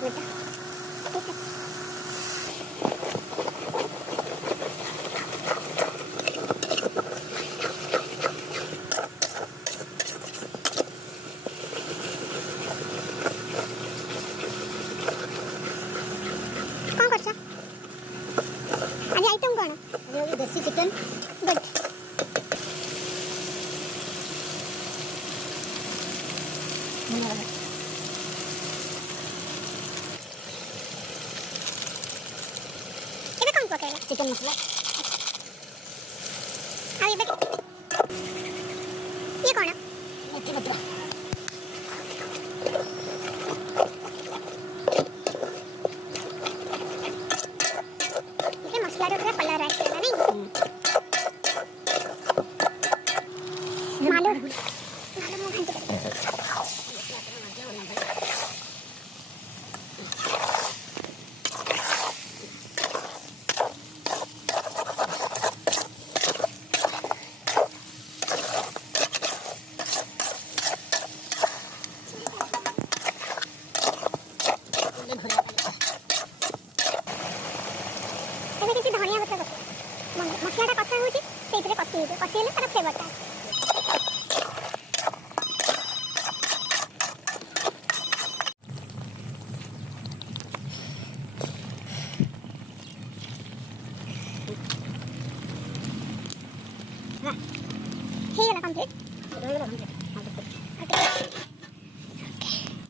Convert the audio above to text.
बेटा ठीक है। कौन करछा आज आइटम कौन आज देसी चिकन गुड पकेगा चिकन मसाला अब ये कौन है मेथी पत्ता ये मसाला रो पूरा कलर आइस नहीं मालूम मालूम मुंह ଏବେ କିଛି ଧନିଆ ପତ୍ର ପକେଇବା ମସଲାଟା କଷା ହେଉଛି ସେଇଥିରେ କଷି ହେଇଯିବ କଷି ହେଲେ ତାର ଫ୍ଲେଭରଟା ହେଇଗଲା କମ୍ପ୍ଲିଟ୍।